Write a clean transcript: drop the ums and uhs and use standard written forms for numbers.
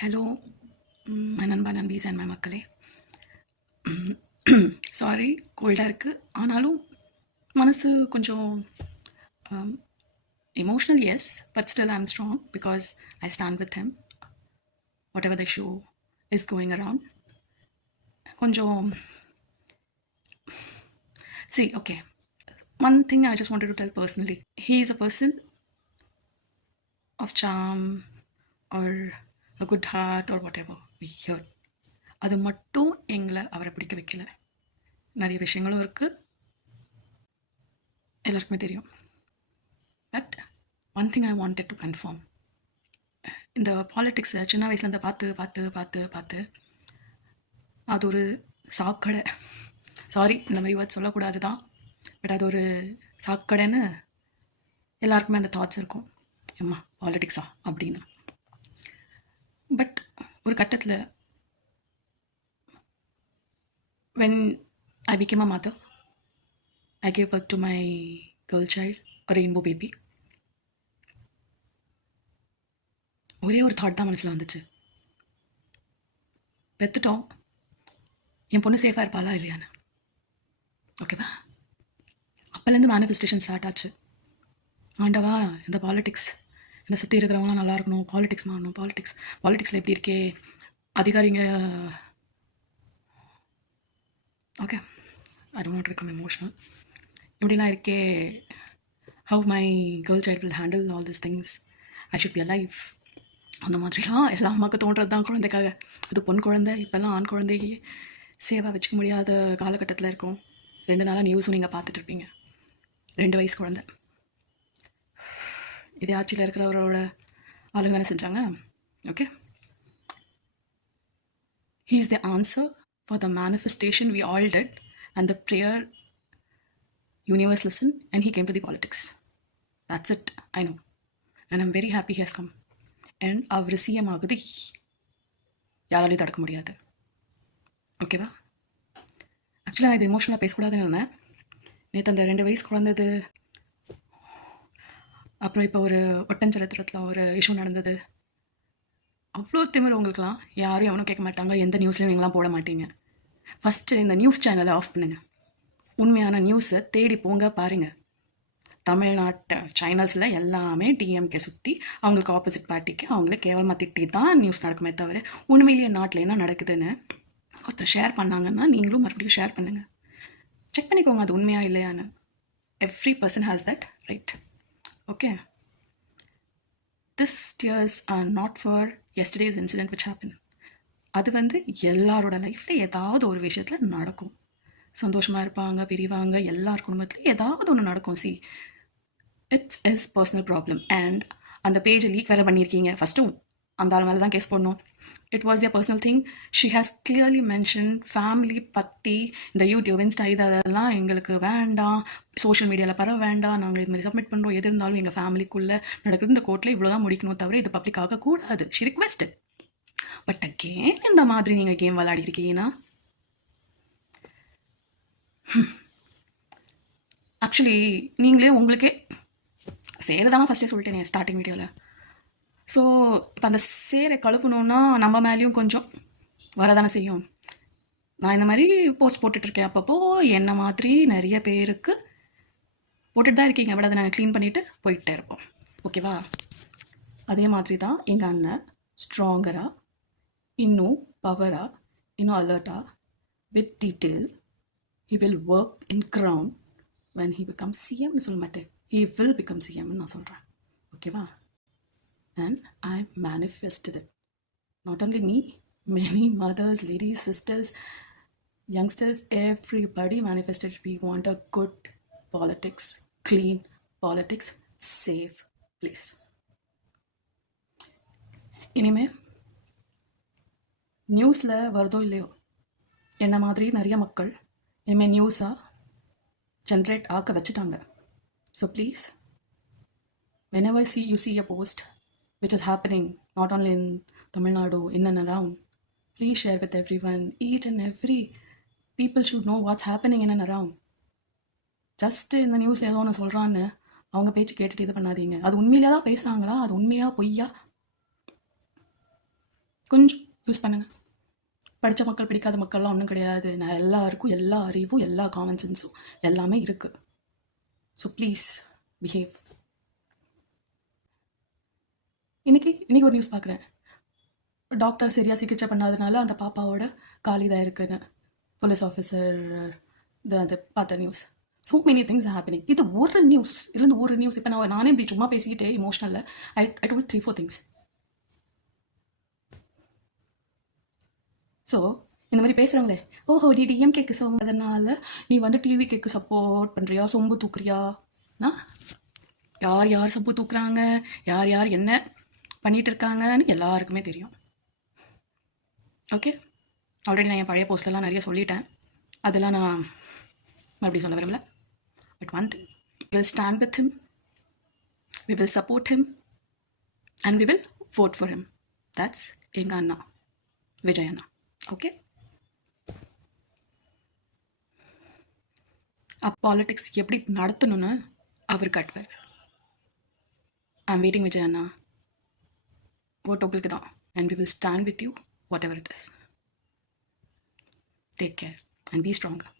Hello my நண்பா நண்பீஸ் and my மக்களே. சாரி, கோல்டாக இருக்குது. ஆனாலும் மனசு கொஞ்சம் emotional, yes, but still I am strong because I stand with him whatever the issue is going around. கொஞ்சம் see, okay, one thing I just wanted to tell personally. He is a person of charm or a good heart or whatever we hear. அது மட்டும் எங்களை அவரை பிடிக்க வைக்கல. நிறைய விஷயங்களும் இருக்குது, எல்லாருக்குமே தெரியும். But one thing I wanted to confirm, இந்த பாலிட்டிக்ஸில் சின்ன வயசுலேருந்து பார்த்து பார்த்து பார்த்து பார்த்து அது ஒரு சாக்கடை. சாரி, இந்த மாதிரி வேர்ட் சொல்லக்கூடாது தான், பட் அது ஒரு சாக்கடைன்னு எல்லாருக்குமே அந்த தாட்ஸ் இருக்கும். ஏம்மா பாலிட்டிக்ஸா அப்படின்னு. பட் ஒரு கட்டத்தில் when I became a mother, I gave birth to my girl child, a rainbow baby. ஒரே ஒரு தாட் தான் மனசில் வந்துச்சு, பெற்றுட்டோம், என் பொண்ணு சேஃபாக இருப்பாளா இல்லையான்னு. ஓகேவா? அப்போலேருந்து மேனிஃபெஸ்டேஷன் ஸ்டார்ட் ஆச்சு. ஆண்டவா, இந்த பாலிட்டிக்ஸ் என்னை சுற்றி இருக்கிறவங்களாம் நல்லா இருக்கணும், பாலிட்டிக்ஸ் மாறணும், பாலிட்டிக்ஸில் எப்படி இருக்கே அதிகாரிங்க. Okay, I don't want to become emotional. இப்படிலாம் இருக்கே, how my girl child will handle all this things, I should be alive. அந்த மாதிரிலாம் எல்லா அம்மாவுக்கு தோன்றது தான் குழந்தைக்காக. அது பொன் குழந்தை, இப்போல்லாம் ஆண் குழந்தைக்கு சேவாக வச்சுக்க முடியாத காலகட்டத்தில் இருக்கும். 2 நாளாக நியூஸும் நீங்கள் பார்த்துட்ருப்பீங்க. 2 வயசு குழந்தை. இதே ஆட்சியில் இருக்கிறவரோட ஆளுங்க தானே செஞ்சாங்க. Okay, he is the answer for the manifestation we all did, and the prayer universe listened and he came to the politics. That's it, I know, and I'm very happy he has come. And அவர் CM ஆகுது யாராலையும் தடுக்க முடியாது. ஓகேவா? ஆக்சுவலாக நான் இது எமோஷனலாக பேசக்கூடாதுன்னு இருந்தேன். நேற்று அந்த 2 வயசு குழந்தது, அப்புறம் இப்போ ஒரு ஒட்டஞ்சலத்திரத்தில் ஒரு இஷ்யூ நடந்தது. அவ்வளோ திமிர் உங்களுக்குலாம். யாரும் எவனும் கேட்க மாட்டாங்க, எந்த நியூஸ்லையும் நீங்களாம் போட மாட்டீங்க. ஃபஸ்ட்டு இந்த நியூஸ் சேனலை ஆஃப் பண்ணுங்கள். உண்மையான நியூஸை தேடி போங்க, பாருங்கள். தமிழ்நாட்டு சேனல்ஸில் எல்லாமே டிஎம்கே சுற்றி அவங்களுக்கு ஆப்போசிட் பார்ட்டிக்கு அவங்கள கேவலமாக திட்டி தான் நியூஸ் நடக்குமே தவிர உண்மையிலேயே நாட்டில் என்ன நடக்குதுன்னு ஒருத்தர் ஷேர் பண்ணாங்கன்னா நீங்களும் மறுபடியும் ஷேர் பண்ணுங்கள். செக் பண்ணிக்கோங்க அது உண்மையா இல்லையான்னு. Every person has that right. Okay, this tears are not for yesterday's incident which happen. அது எல்லாரோட லைஃப்பில் ஏதாவது ஒரு விஷயத்தில் நடக்கும். சந்தோஷமாக இருப்பாங்க, பிரிவாங்க, எல்லார் குடும்பத்துலையும் ஏதாவது ஒன்று நடக்கும். C, it's is personal problem. And அந்த பேஜை லீக் வேறு பண்ணியிருக்கீங்க. ஃபஸ்ட்டும் அந்த ஆள் மேலே தான் கேஸ் போடணும். It was their personal thing. She has clearly mention family பற்றி. இந்த யூடியூப், இன்ஸ்டா இதெல்லாம் எங்களுக்கு வேண்டாம், சோஷியல் மீடியாவில் பரவ வேண்டாம், நாங்கள் இது மாதிரி சப்மிட் பண்ணுறோம், எது இருந்தாலும் எங்கள் ஃபேமிலிக்குள்ளே நடக்குது, இந்த கோர்ட்டில் இவ்வளோ தான் முடிக்கணும் தவிர இது பப்ளிக் ஆகக்கூடாது. She request. பட் அகேன் இந்த மாதிரி நீங்கள் கேம் விளையாடிருக்கீங்கன்னா, ஆக்சுவலி நீங்களே உங்களுக்கே சேரதானா ஃபஸ்ட்டே சொல்லிட்டேனே ஸ்டார்டிங் வீடியோவில். ஸோ இப்போ அந்த சேரை கழுப்பணுன்னா நம்ம மேலேயும் கொஞ்சம் வரதானே செய்யும். நான் இந்த மாதிரி போஸ்ட் போட்டுட்ருக்கேன், அப்பப்போ என்ன மாதிரி நிறைய பேருக்கு போட்டுட்டு தான் இருக்கீங்க. விட அதை நாங்கள் க்ளீன் பண்ணிவிட்டு போயிட்டே இருப்போம். ஓகேவா? அதே மாதிரி தான் எங்கள் அண்ணன் ஸ்ட்ராங்கராக, இன்னும் பவராக, இன்னும் அலர்ட்டாக, with detail he will work in crown when he becomes CM. சொல்ல மாட்டேன், he will become CM நான் சொல்கிறேன். ஓகேவா? and I manifested it. Not only me, many mothers, ladies, sisters, youngsters, everybody manifested. We want a good politics, clean politics, safe place. இனிமே நியூஸில் வருதோ இல்லையோ, என்ன மாதிரி நிறைய மக்கள் இனிமேல் நியூஸாக ஜென்ரேட் ஆக்க வச்சுட்டாங்க. So please, whenever you see a post which is happening not only in Tamil Nadu, in and around, please share with everyone. Each and every people should know what's happening in and around. Just இந்த நியூஸில் ஏதோ ஒன்று சொல்கிறான்னு அவங்க பேச்சு கேட்டுட்டு இது பண்ணாதீங்க. அது உண்மையிலே தான் பேசுகிறாங்களா, அது உண்மையாக பொய்யா? கொஞ்சம் யூஸ் பண்ணுங்கள். படித்த மக்கள் படிக்காத மக்கள்லாம் ஒன்றும் கிடையாது. நான் எல்லாருக்கும் எல்லா அறிவும் எல்லா காமன் சென்ஸும் எல்லாமே இருக்குது. So please behave. இன்னைக்கு ஒரு நியூஸ் பார்க்குறேன். டாக்டர் சரியாக சிகிச்சை பண்ணாதனால அந்த பாப்பாவோட கால் இதாக இருக்குன்னு போலீஸ் ஆஃபீஸர் அது பார்த்த news. So many things happening. இது ஒரு நியூஸ், இதுலேருந்து ஒரு நியூஸ். இப்போ நானே இப்படி சும்மா பேசிக்கிட்டே இமோஷனலில் ஐ டோல் 3-4 திங்ஸ். ஸோ இந்த மாதிரி பேசுகிறாங்களே, ஓஹோ நீ டிஎம்கேக்கு அதனால் நீ வந்து டிவிகேக்கு சப்போர்ட் பண்ணுறியா, சொம்பு தூக்குறியானா, யார் யார் சொம்பு தூக்குறாங்க, யார் யார் என்ன பண்ணிகிட்டு இருக்காங்கன்னு எல்லாருக்குமே தெரியும். ஓகே, ஆல்ரெடி நான் என் பழைய போஸ்ட்லாம் நிறைய சொல்லிட்டேன். அதெல்லாம் நான் மறுபடியும் சொல்ல விரும்பல. But one thing, will stand with him, we will support him and we will vote for him. That's எங்கள் அண்ணா விஜய் அண்ணா. ஓகே, பாலிடிக்ஸ் எப்படி நடத்தணும்னு அவர் காட்டுவார். ஐம் வெயிட்டிங் விஜய் அண்ணா. ஓட் உங்களுக்கு தான். And we will stand with you whatever it is. Take care and be stronger.